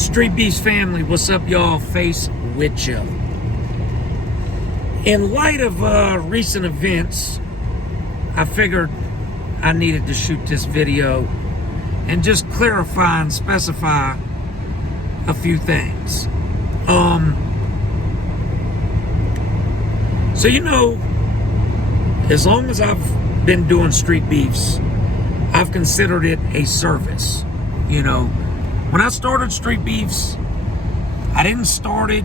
Streetbeefs family, what's up, y'all? Face with you. In light of recent events, I figured I needed to shoot this video and just clarify and specify a few things. So as long as I've been doing Streetbeefs, I've considered it a service. When I started Streetbeefs, I didn't start it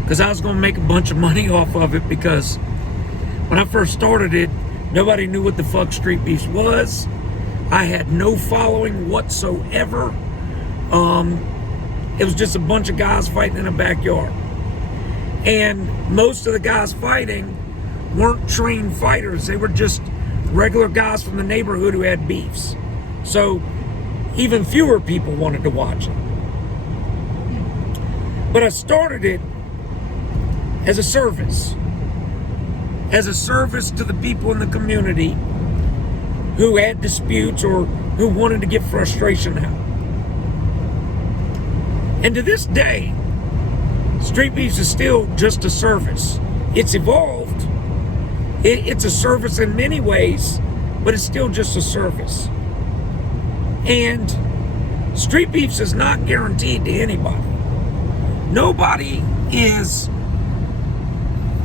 because I was going to make a bunch of money off of it, because when I first started it, nobody knew what the fuck Streetbeefs was. I had no following whatsoever. It was just a bunch of guys fighting in a backyard. And most of the guys fighting weren't trained fighters. They were just regular guys from the neighborhood who had beefs. So even fewer people wanted to watch it. But I started it as a service to the people in the community who had disputes or who wanted to get frustration out. And to this day, Streetbeefs is still just a service. It's evolved. It's a service in many ways, but it's still just a service. And Streetbeefs is not guaranteed to anybody. Nobody is,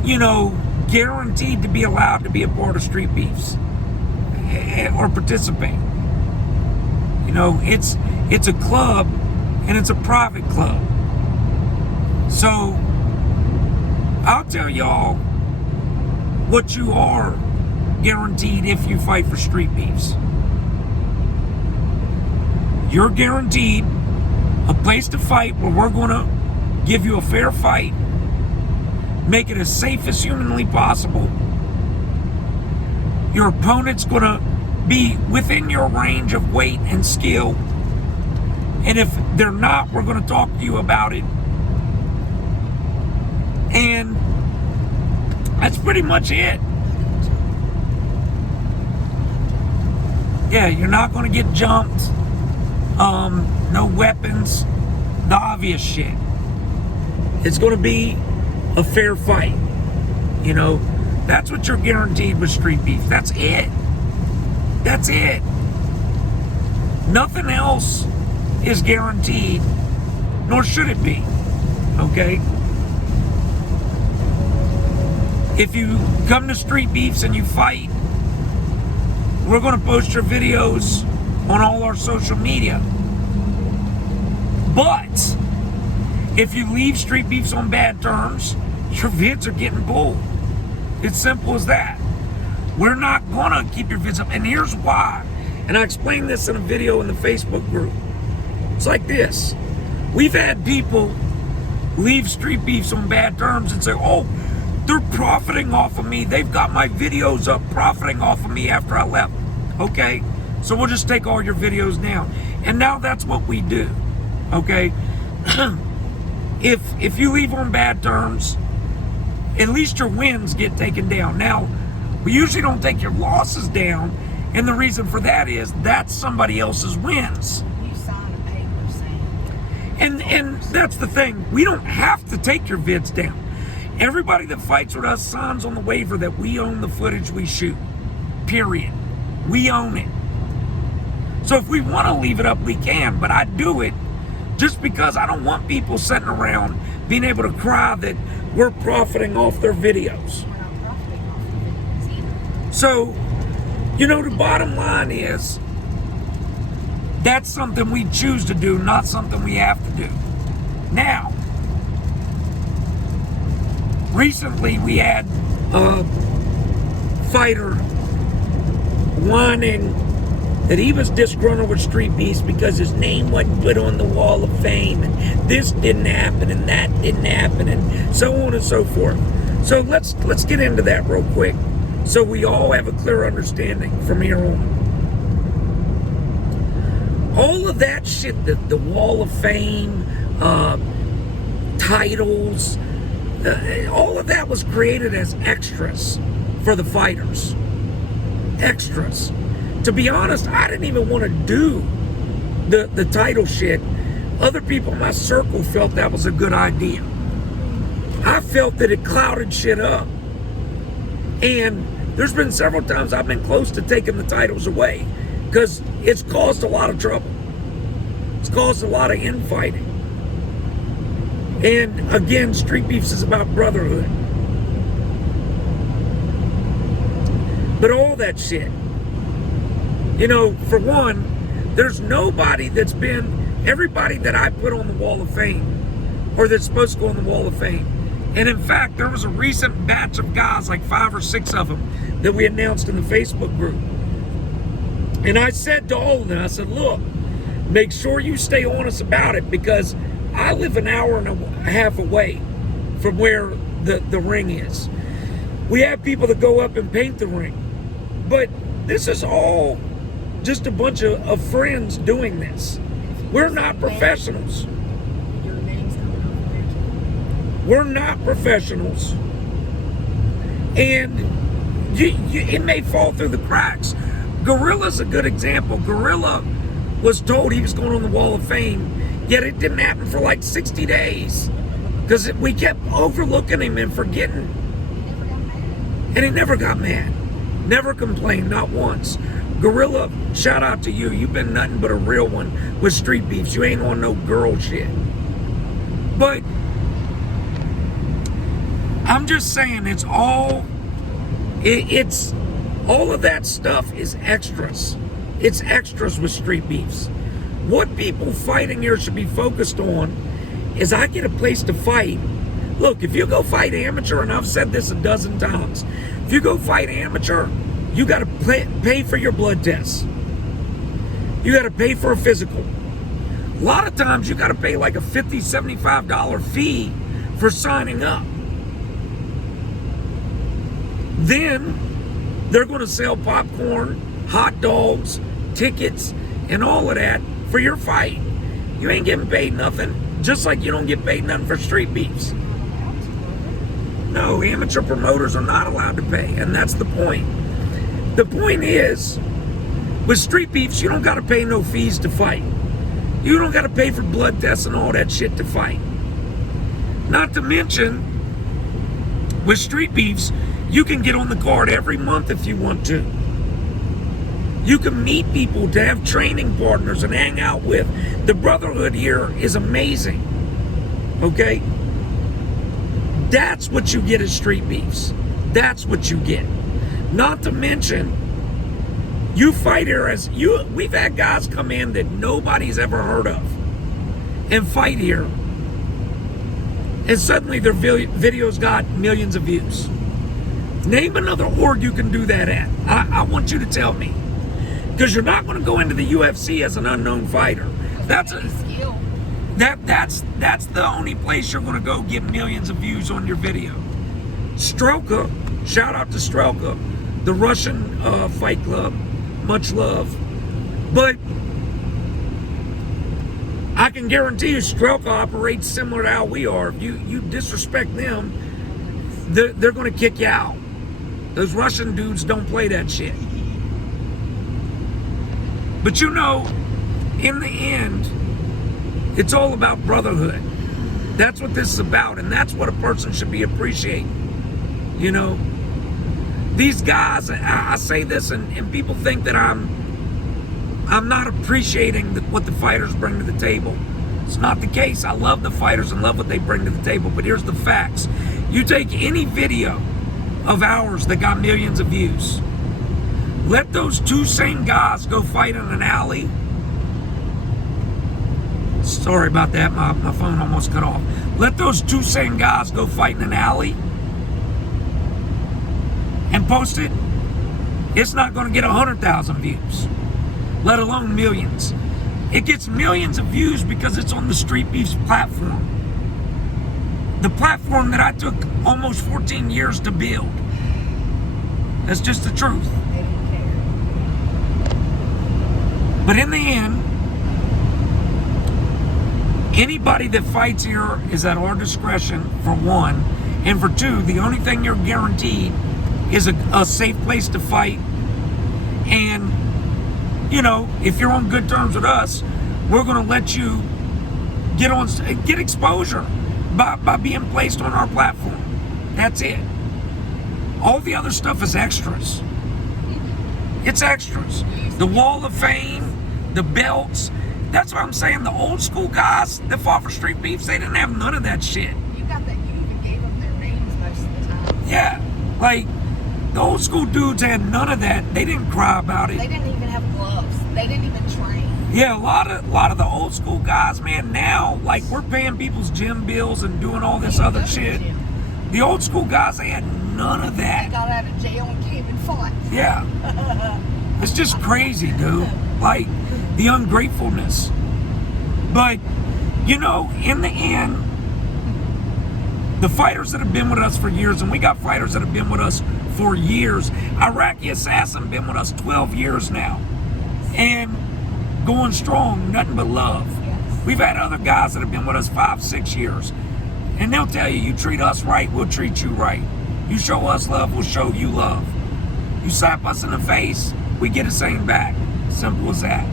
guaranteed to be allowed to be a part of Streetbeefs or participate. It's a club, and it's a private club. So I'll tell y'all what you are guaranteed if you fight for Streetbeefs. You're guaranteed a place to fight where we're going to give you a fair fight, make it as safe as humanly possible. Your opponent's going to be within your range of weight and skill. And if they're not, we're going to talk to you about it. And that's pretty much it. Yeah, you're not going to get jumped. No weapons, the obvious shit. It's going to be a fair fight. That's what you're guaranteed with Streetbeefs. That's it. That's it. Nothing else is guaranteed, nor should it be. Okay? If you come to Streetbeefs and you fight, we're going to post your videos on all our social media. But if you leave Streetbeefs on bad terms, your vids are getting pulled. It's simple as that. We're not gonna keep your vids up, and here's why. And I explained this in a video in the Facebook group. It's like this. We've had people leave Streetbeefs on bad terms and say, oh, they're profiting off of me. They've got my videos up profiting off of me after I left. Okay, so we'll just take all your videos down. And now that's what we do. Okay, if you leave on bad terms, at least your wins get taken down. Now, we usually don't take your losses down, and the reason for that is that's somebody else's wins. You sign a paper saying. And that's the thing. We don't have to take your vids down. Everybody that fights with us signs on the waiver that we own the footage we shoot. Period. We own it. So if we want to leave it up, we can, but I do it just because I don't want people sitting around being able to cry that we're profiting off their videos. We're not profiting off the videos either. So, the bottom line is that's something we choose to do, not something we have to do. Now, recently we had a fighter whining that he was disgruntled with Streetbeefs because his name wasn't put on the wall of fame, and this didn't happen, and that didn't happen, and so on and so forth. So let's get into that real quick, so we all have a clear understanding from here on. All of that shit, the wall of fame, titles, all of that was created as extras for the fighters. Extras. To be honest, I didn't even want to do the title shit Other people in my circle felt that was a good idea. I felt that it clouded shit up. And there's been several times I've been close to taking the titles away because it's caused a lot of trouble. It's caused a lot of infighting. And again, Street Beefs is about brotherhood. But all that shit, you know, for one, there's nobody that's been, everybody that I put on the Wall of Fame, or that's supposed to go on the Wall of Fame. And in fact, there was a recent batch of guys, like 5 or 6 of them, that we announced in the Facebook group. And I said to all of them, I said, look, make sure you stay honest about it, because I live an hour and a half away from where the ring is. We have people that go up and paint the ring. But this is all just a bunch of friends doing this. We're not professionals. Your name's coming over there too. We're not professionals. And it may fall through the cracks. Gorilla's a good example. Gorilla was told he was going on the Wall of Fame, yet it didn't happen for like 60 days. Because we kept overlooking him and forgetting. And he never got mad. Never complained, not once. Gorilla, shout out to you. You've been nothing but a real one with Street Beefs. You ain't on no girl shit. But I'm just saying, it's all of that stuff is extras. It's extras with Street Beefs. What people fighting here should be focused on is I get a place to fight. Look, if you go fight amateur, and I've said this a dozen times, if you go fight amateur, you got to pay for your blood tests. You got to pay for a physical. A lot of times you got to pay like a $50, $75 fee for signing up. Then they're going to sell popcorn, hot dogs, tickets, and all of that for your fight. You ain't getting paid nothing, just like you don't get paid nothing for Street Beefs. No, amateur promoters are not allowed to pay, and that's the point. The point is, with Street Beefs, you don't got to pay no fees to fight. You don't got to pay for blood tests and all that shit to fight. Not to mention, with Street Beefs, you can get on the card every month if you want to. You can meet people to have training partners and hang out with. The brotherhood here is amazing. Okay? That's what you get at Street Beefs. That's what you get. Not to mention, you fight here we've had guys come in that nobody's ever heard of and fight here. And suddenly their videos got millions of views. Name another org you can do that at. I want you to tell me. Because you're not going to go into the UFC as an unknown fighter. That's the only place you're going to go get millions of views on your video. Strelka, shout out to Strelka, the Russian fight club, much love. But I can guarantee you Strelka operates similar to how we are. If you disrespect them, they're going to kick you out. Those Russian dudes don't play that shit. But you know, in the end, it's all about brotherhood. That's what this is about, and that's what a person should be appreciating. You know, these guys, I say this, and people think that I'm not appreciating what the fighters bring to the table. It's not the case. I love the fighters and love what they bring to the table, but here's the facts. You take any video of ours that got millions of views, let those two same guys go fight in an alley. Sorry about that, my phone almost cut off. Let those two same guys go fight in an alley and post it. It's not going to get 100,000 views, let alone millions. It gets millions of views because it's on the Street Beefs platform. The platform that I took almost 14 years to build. That's just the truth. They don't care. But in the end, anybody that fights here is at our discretion, for one. And for two, the only thing you're guaranteed is a safe place to fight. And, you know, if you're on good terms with us, we're going to let you get exposure by being placed on our platform. That's it. All the other stuff is extras. It's extras. The Wall of Fame, the belts. That's what I'm saying. The old school guys that fought for Street Beefs, they didn't have none of that shit. You got that. You even gave them their names most of the time. Yeah, like the old school dudes had none of that. They didn't cry about it. They didn't even have gloves. They didn't even train. Yeah, a lot of the old school guys, man. Now, like we're paying people's gym bills and doing all this other shit. The old school guys, they had none of They that. got out of jail and came and fought. Yeah, it's just crazy, dude. Like the ungratefulness. But you know, in the end, the fighters that have been with us for years, and we got fighters that have been with us for years. Iraqi Assassin been with us 12 years now, and going strong, nothing but love. Yes. We've had other guys that have been with us 5-6 years, and they'll tell you, you treat us right, we'll treat you right. You show us love, we'll show you love. You slap us in the face, we get the same back. Simple as that.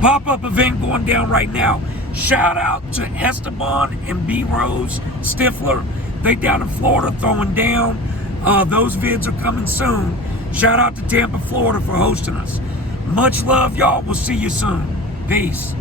Pop-up event going down right now. Shout out to Esteban and B. Rose Stifler. They down in Florida throwing down. Those vids are coming soon. Shout out to Tampa, Florida for hosting us. Much love, y'all. We'll see you soon. Peace.